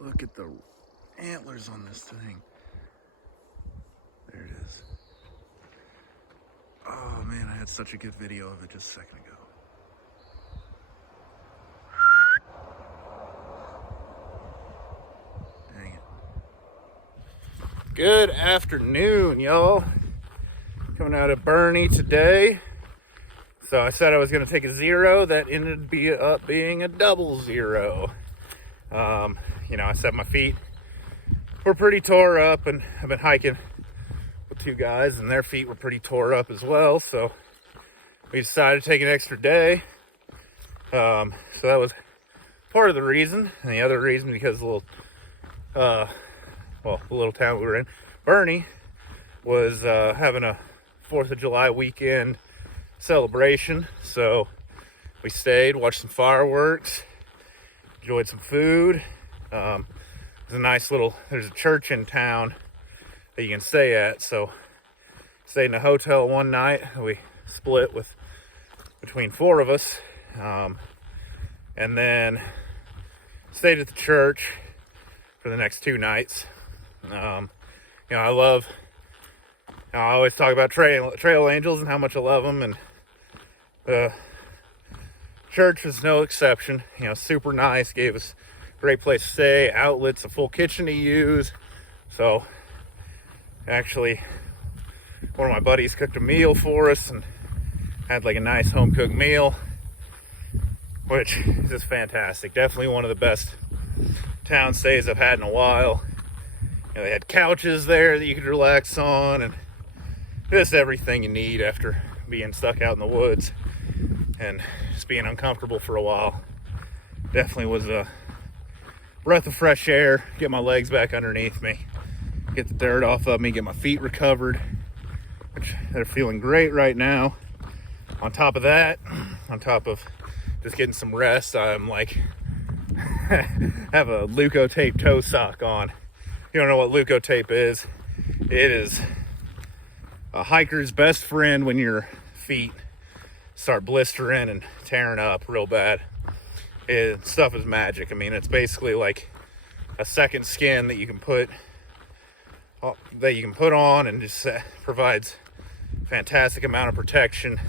Look at the antlers on this thing. There it is. Oh man, I had such a good video of it just a second ago. Dang it. Good afternoon, y'all. Coming out of Burney today. So I said I was going to take a 0. That ended up being a double 0. I said my feet were pretty tore up, and I've been hiking with 2 guys, and their feet were pretty tore up as well. So we decided to take an extra day. So that was part of the reason, and the other reason because the little town we were in, Burney, was having a 4th of July weekend celebration. So we stayed, watched some fireworks, enjoyed some food. There's a church in town that you can stay at. So stayed in a hotel one night. We split between 4 of us. And then stayed at the church for the next 2 nights. I always talk about trail angels and how much I love them, and the church was no exception. Super nice, gave us a great place to stay, outlets, a full kitchen to use. So actually, one of my buddies cooked a meal for us and had like a nice home cooked meal, which is just fantastic. Definitely one of the best town stays I've had in a while. They had couches there that you could relax on, and just everything you need after being stuck out in the woods and just being uncomfortable for a while. Definitely was a breath of fresh air, get my legs back underneath me, get the dirt off of me, get my feet recovered, which they're feeling great right now. On top of that, on top of just getting some rest, I'm like, have a Leukotape toe sock on. If you don't know what Leukotape is, it is a hiker's best friend when your feet start blistering and tearing up real bad. Stuff is magic. I mean, it's basically like a second skin that you can put on, and just provides fantastic amount of protection.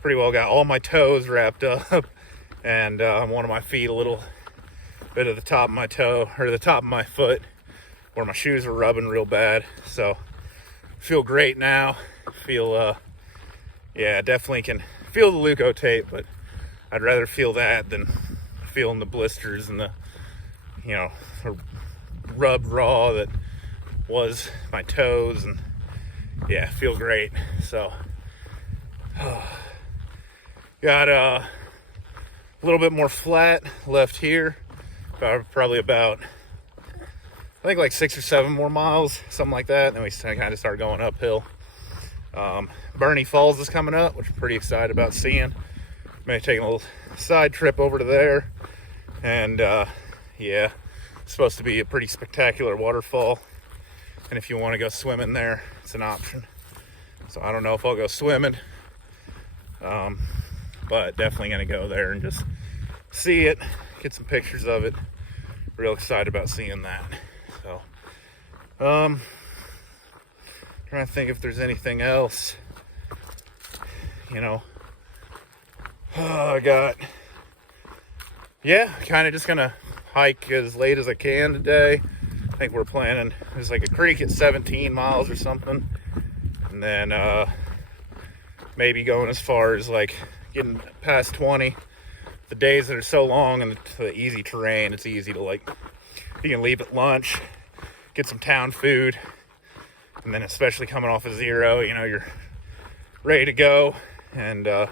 Pretty well got all my toes wrapped up, and one of my feet, a little bit of the top of my toe, or the top of my foot where my shoes are rubbing real bad. So feel great now. Definitely can feel the Leukotape, but I'd rather feel that than feeling the blisters and the rubbed raw that was my toes. And yeah, feel great. So got a little bit more flat left here, probably about, I think, like 6 or 7 more miles, something like that. And then we kind of start going uphill. Burney Falls is coming up, which I'm pretty excited about seeing. Maybe take a little side trip over to there. And it's supposed to be a pretty spectacular waterfall. And if you want to go swimming there, it's an option. So I don't know if I'll go swimming, but definitely going to go there and just see it, get some pictures of it. Real excited about seeing that. So, trying to think if there's anything else. Kind of just gonna hike as late as I can today. I think we're planning, there's like a creek at 17 miles or something, and then maybe going as far as like getting past 20. The days that are so long and the easy terrain, it's easy to you can leave at lunch, get some town food, and then especially coming off of 0, you're ready to go, and you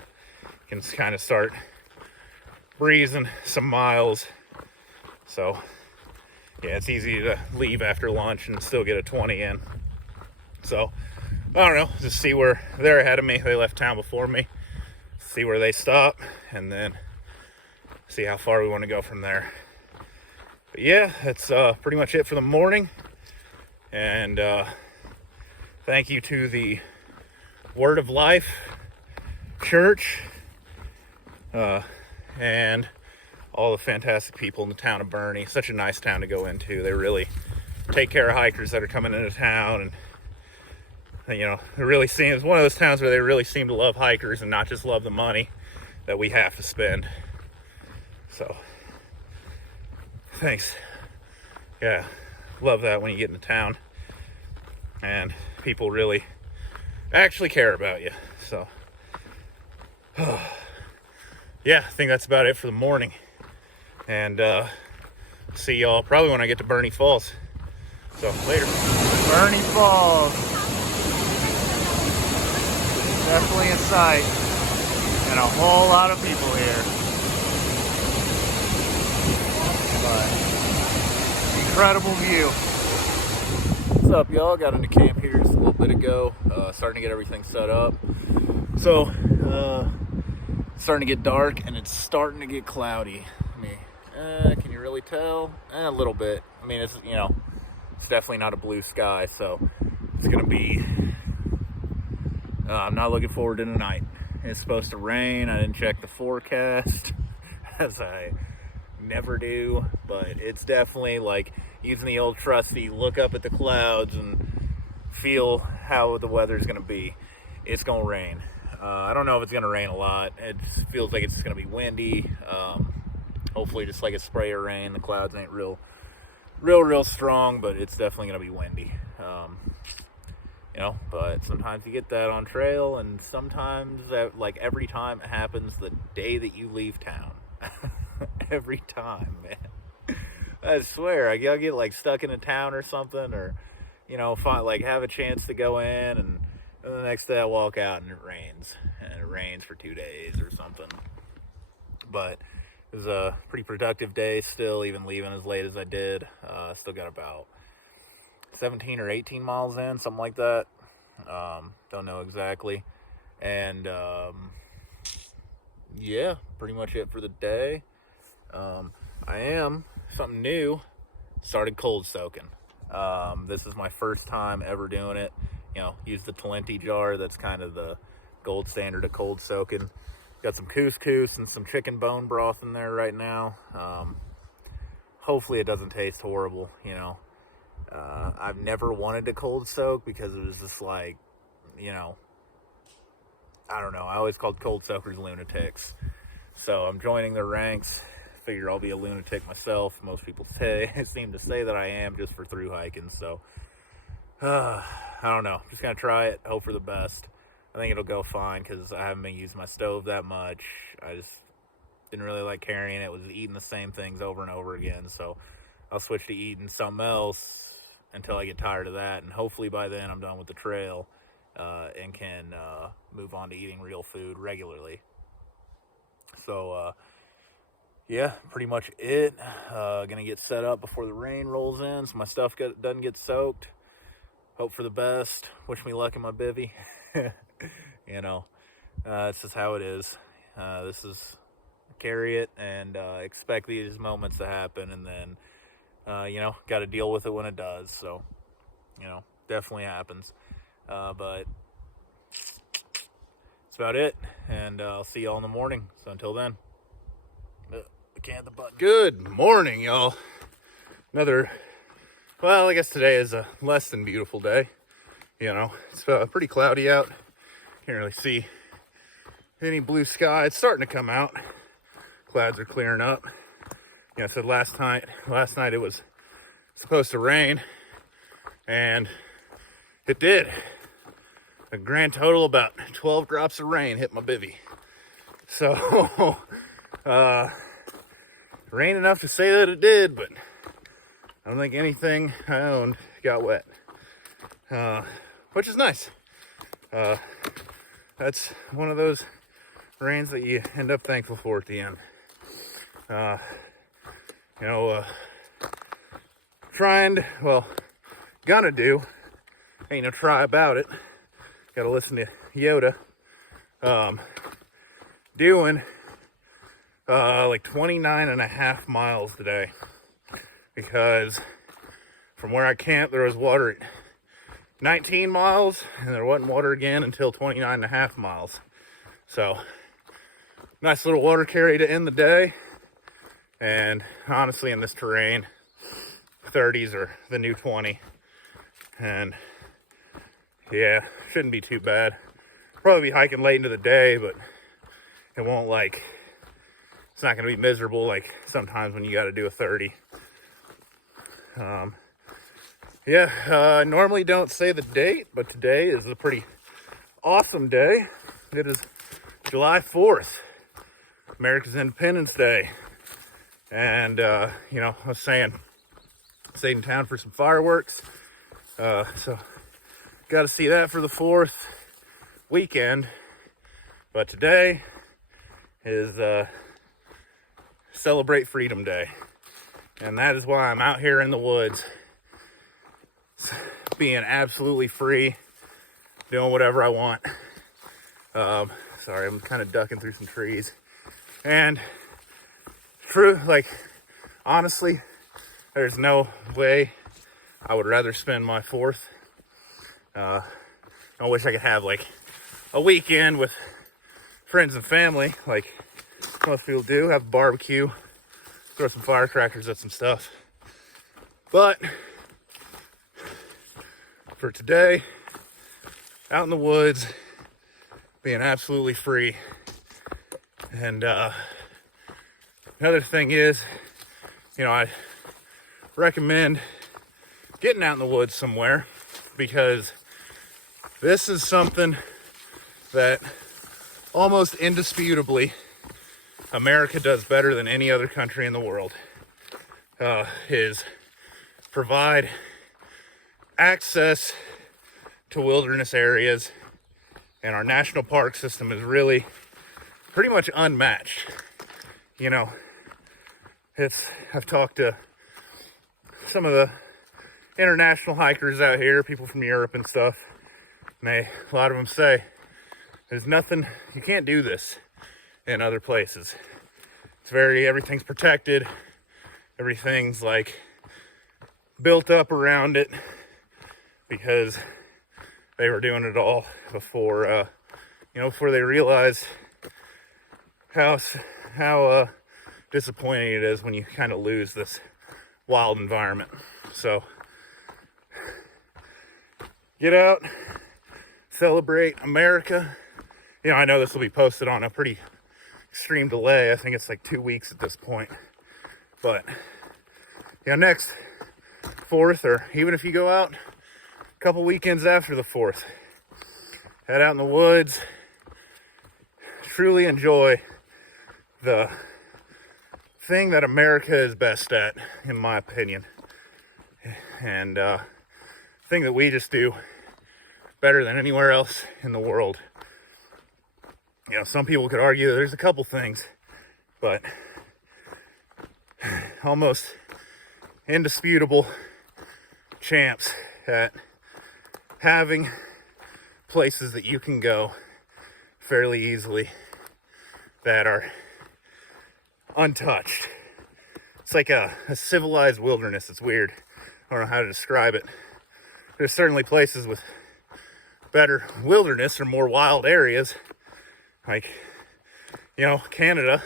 can kind of start breezing some miles. So yeah, it's easy to leave after lunch and still get a 20 in. So I don't know, just see where they're ahead of me. They left town before me. See where they stop, and then see how far we want to go from there. But yeah, that's pretty much it for the morning. And thank you to the Word of Life Church and all the fantastic people in the town of Burney. Such a nice town to go into. They really take care of hikers that are coming into town, and you know, it really seems one of those towns where they really seem to love hikers and not just love the money that we have to spend. So thanks. Yeah, love that when you get into town and people really actually care about you. So yeah, I think that's about it for the morning, and see y'all probably when I get to Burney Falls. So later. Burney Falls, definitely in sight, and a whole lot of people here, but incredible view. What's up, y'all? Got into camp here just a little bit ago, starting to get everything set up. So starting to get dark, and it's starting to get cloudy. I mean, can you really tell? A little bit. I mean, it's, you know, it's definitely not a blue sky, so it's gonna be, I'm not looking forward to tonight. It's supposed to rain. I didn't check the forecast, as I never do, but it's definitely like using the old trusty look up at the clouds and feel how the weather's gonna be. It's gonna rain. I don't know if it's gonna rain a lot. It feels like it's gonna be windy. Hopefully just like a spray of rain. The clouds ain't real strong, but it's definitely gonna be windy. You know, but sometimes you get that on trail, and sometimes that, like every time, it happens the day that you leave town. Every time, man. I swear, I'll get like stuck in a town or something, or you know, like have a chance to go in, and the next day I walk out and it rains for 2 days or something. But it was a pretty productive day still, even leaving as late as I did. Still got about 17 or 18 miles in, something like that. Don't know exactly. And yeah, pretty much it for the day. I am, something new, started cold soaking. This is my first time ever doing it. You know, use the Talenti jar. That's kind of the gold standard of cold soaking. Got some couscous and some chicken bone broth in there right now. Hopefully it doesn't taste horrible, you know. I've never wanted to cold soak because it was just like, you know, I don't know. I always called cold soakers lunatics. So I'm joining their ranks. Figure I'll be a lunatic myself. Most people seem to say that I am, just for through hiking. So I don't know. Just gonna try it. Hope for the best. I think it'll go fine because I haven't been using my stove that much. I just didn't really like carrying it. Was eating the same things over and over again. So I'll switch to eating something else until I get tired of that. And hopefully by then I'm done with the trail and can move on to eating real food regularly. So yeah, pretty much it. Gonna get set up before the rain rolls in so my stuff doesn't get soaked. Hope for the best. Wish me luck in my bivvy. You know, it's just how it is. This is carry it and expect these moments to happen, and then you know, got to deal with it when it does. So, you know, definitely happens. But that's about it, and I'll see y'all in the morning. So until then, I can't hit the button. Good morning, y'all. Well, I guess today is a less than beautiful day. You know, it's pretty cloudy out. Can't really see any blue sky. It's starting to come out. Clouds are clearing up. You know, I said last night it was supposed to rain, and it did. A grand total about 12 drops of rain hit my bivvy. So, rain enough to say that it did, but I don't think anything I owned got wet, which is nice. That's one of those rains that you end up thankful for at the end. You know, gonna do, ain't no try about it. Gotta listen to Yoda. Doing like 29 and a half miles today, because from where I camped there was water at 19 miles, and there wasn't water again until 29 and a half miles. So nice little water carry to end the day. And honestly, in this terrain, 30s are the new 20. And yeah, shouldn't be too bad. Probably be hiking late into the day, but it won't it's not going to be miserable like sometimes when you got to do a 30. I normally don't say the date, but today is a pretty awesome day. It is July 4th, America's Independence Day. And, I was saying, stayed in town for some fireworks. So got to see that for the 4th weekend. But today is Celebrate Freedom Day. And that is why I'm out here in the woods, being absolutely free, doing whatever I want. Sorry, I'm kind of ducking through some trees. And honestly, there's no way I would rather spend my 4th. I wish I could have a weekend with friends and family, like most people do, have a barbecue, throw some firecrackers at some stuff. But for today, out in the woods, being absolutely free. And another thing is, I recommend getting out in the woods somewhere, because this is something that almost indisputably America does better than any other country in the world, is provide access to wilderness areas. And our national park system is really pretty much unmatched. I've talked to some of the international hikers out here, people from Europe and stuff, and a lot of them say there's nothing, you can't do this in other places. Everything's protected, everything's built up around it, because they were doing it all before they realized how disappointing it is when you kind of lose this wild environment. So get out, celebrate America. I know this will be posted on a pretty extreme delay. I think it's 2 weeks at this point. But next 4th, or even if you go out a couple weekends after the 4th, head out in the woods, truly enjoy the thing that America is best at, in my opinion, and thing that we just do better than anywhere else in the world. Some people could argue that there's a couple things, but almost indisputable champs at having places that you can go fairly easily that are untouched. It's like a civilized wilderness. It's weird. I don't know how to describe it. There's certainly places with better wilderness or more wild areas, like Canada.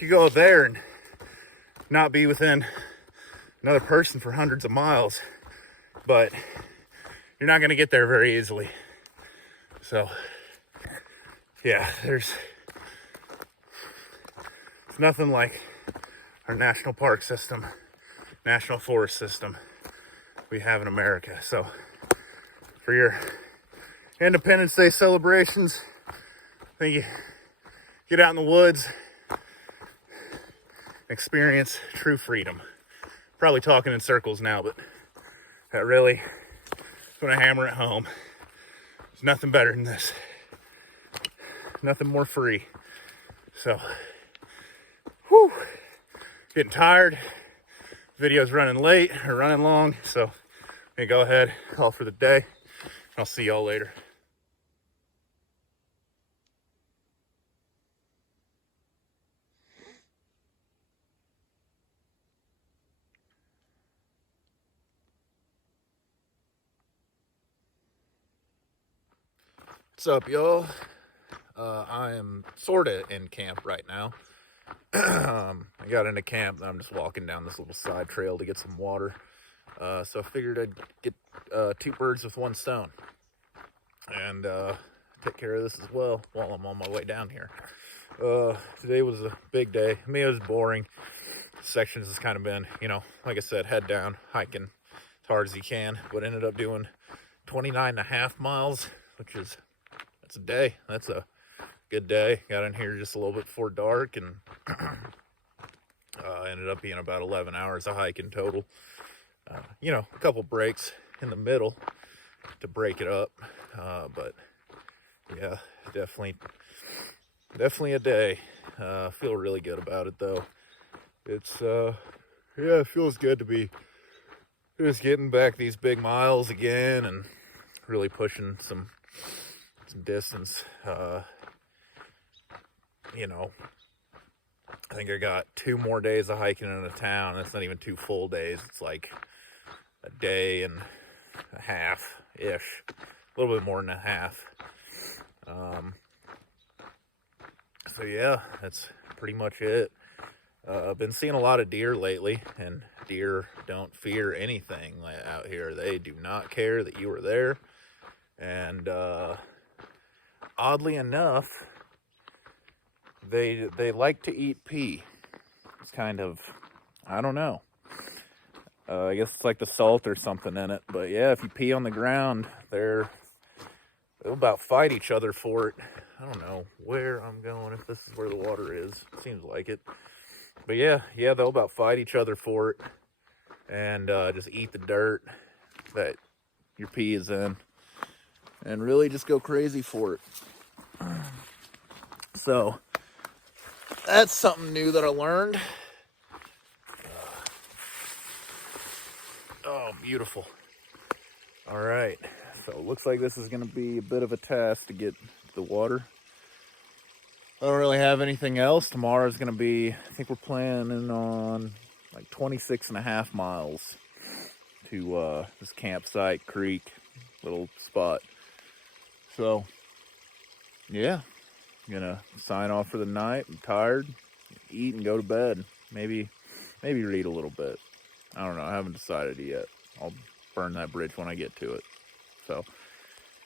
You go there and not be within another person for hundreds of miles, but you're not going to get there very easily. So there's nothing like our national park system, national forest system we have in America. So for your Independence Day celebrations, I think you get out in the woods, experience true freedom. Probably talking in circles now, but that really is going to hammer it home. There's nothing better than this. Nothing more free. So, getting tired. Video's running late or running long, so I'm gonna go ahead, call for the day. I'll see y'all later. What's up, y'all? I am sorta in camp right now. I got into camp and I'm just walking down this little side trail to get some water. So I figured I'd get 2 birds with 1 stone and take care of this as well while I'm on my way down here. Today was a big day. I mean, it was boring. Sections has kind of been, like I said, head down, hiking as hard as you can, but ended up doing 29.5 miles, which is, that's a day. That's a good day. Got in here just a little bit before dark and ended up being about 11 hours of hike in total. A couple breaks in the middle to break it up, but yeah, definitely a day. Feel really good about it though. It's it feels good to be just getting back these big miles again and really pushing some distance. I think I got 2 more days of hiking in a town. It's not even 2 full days. It's like a day and a half ish, a little bit more than a half. So yeah, that's pretty much it. I've been seeing a lot of deer lately, and deer don't fear anything out here. They do not care that you are there. And oddly enough, they like to eat pea. It's kind of, I don't know. I guess it's like the salt or something in it. But yeah, if you pee on the ground, they'll about fight each other for it. I don't know where I'm going, if this is where the water is. It seems like it. But yeah, they'll about fight each other for it and just eat the dirt that your pee is in and really just go crazy for it. So that's something new that I learned. Oh, beautiful. All right, so it looks like this is going to be a bit of a test to get the water. I don't really have anything else. Tomorrow's going to be, I think we're planning on like 26.5 miles to this campsite, creek, little spot. So, yeah, I'm going to sign off for the night. I'm tired, eat and go to bed. Maybe read a little bit. I don't know. I haven't decided yet. I'll burn that bridge when I get to it. So,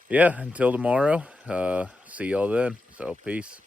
yeah, until tomorrow, see y'all then. So, peace.